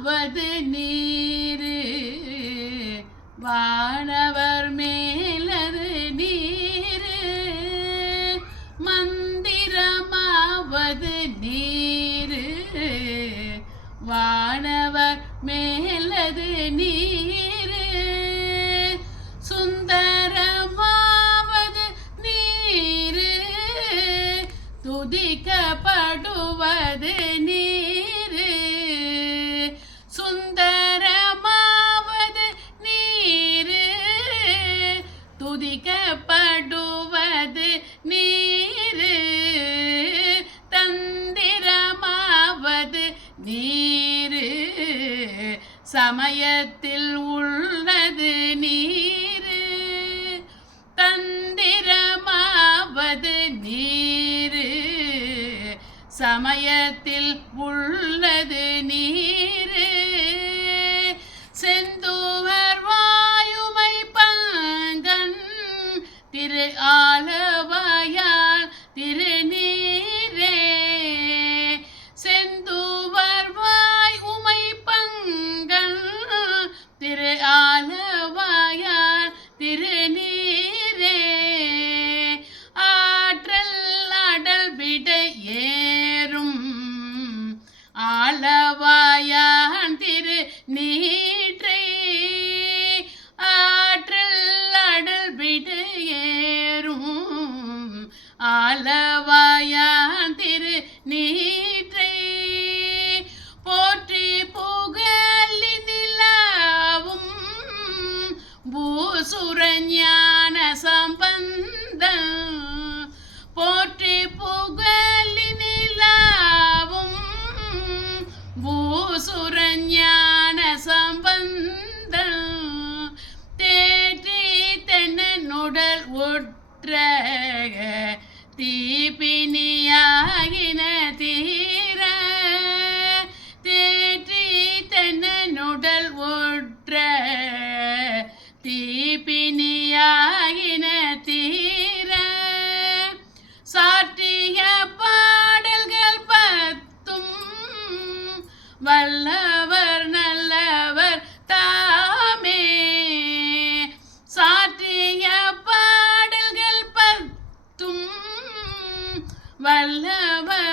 மந்திரமாவது நீரு வானவர் மேலது நீரு மந்திரமாவது நீரு வானவர் மேலது நீரு சுந்தரமாவது நீரு துதிக்கப்படுவது நீரு சுந்தரமாவது நீரு துதிக்கப்படுவது நீரு தந்திரமாவது நீரு சமயத்தில் உள்ளது நீரு தந்திரமாவது நீரு சமயத்தில் உள்ளது நீரு செந்தூவர் வாயுமை பங்கன் திரு ஆலவாயால் திருநீரே செந்தூவர் வாயுமை பங்கன் திரு ஆலவாயால் திருநீரே ஆற்றல் அடல் விடை ஏறும் ஆலவாயான் திரு நீற்றை ஆற்றல் அடல் விடை ஏறும் ஆலவாயான் திரு நீற்றை போற்றி புகழி நிலாவும் பூசுரஞான சம்பந்தம் போற்றி புகழி நிலாவும் பூசுரஞான சம்பந்தம் தேற்றி தென்னனுடல் ஒற்ற தீபினியாகின தீர தேற்றி தென்னனுடல் ஒற்ற தீபினியாகின தீர சாற்றிய பாடல்கள் பத்தும் வல்லவர் நல்லவர் தாமே சாற்றிய பாடல்கள் பத்தும் வல்லவர்